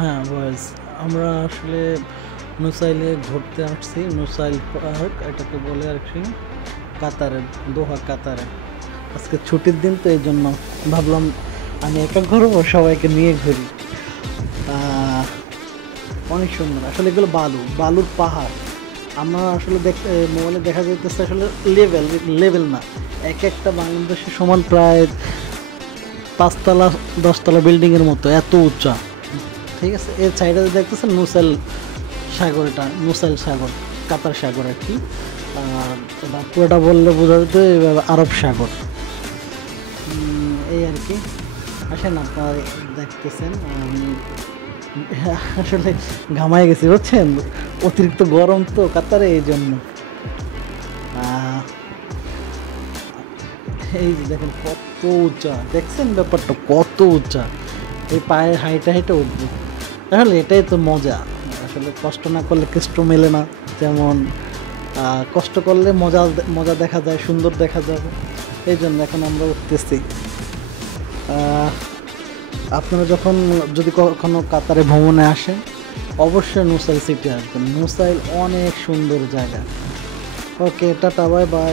হ্যাঁ বয়েজ, আমরা আসলে নুসাইলে ঘুরতে আসছি। নুসাইল পার্ক এটাকে বলে আর কি, কাতারে, দোহা কাতারে। আজকে ছুটির দিন তো এই জন্য ভাবলাম আমি একা ঘুরবো, সবাইকে নিয়ে ঘুরি। আহ, অনেক সুন্দর আসলে, এগুলো বালুর পাহাড়। আমরা আসলে দেখতে মোবাইলে দেখা যাইতেছে আসলে লেভেল লেভেল না, এক একটা বাংলাদেশের সমান প্রায় 5 তলা 10 তলা বিল্ডিংয়ের মতো, এত উঁচা। ঠিক আছে, এর সাইডে দেখতেছেন নুসাইল সাগর, এটা নুসাইল সাগর, কাতার সাগর আর কি। এটা পুরোটা বললে বোঝা যেত আরব সাগর। এই আর কি। আসেন, আপনারা দেখতেছেন আমি আসলে ঘামায় গেছি বুঝছেন, অতিরিক্ত গরম তো কাতারে, এই জন্য। আহ, এই যে দেখেন কত উঁচা, দেখছেন ব্যাপারটা কত উঁচা, এই পায়ে হাইটে হাইটে উঠবো। আসলে এটাই তো মজা, আসলে কষ্ট না করলে কষ্ট মেলে না। যেমন কষ্ট করলে মজা মজা দেখা যায়, সুন্দর দেখা যাবে। এই জন্য এখন আমরা উঠতেছি। আহ, আপনারা যখন যদি কখনো কাতারে ভ্রমণে আসেন, অবশ্যই নুসাইল সিটি আসবেন। নুসাইল অনেক সুন্দর জায়গা। ওকে, টাটা, বাই বাই।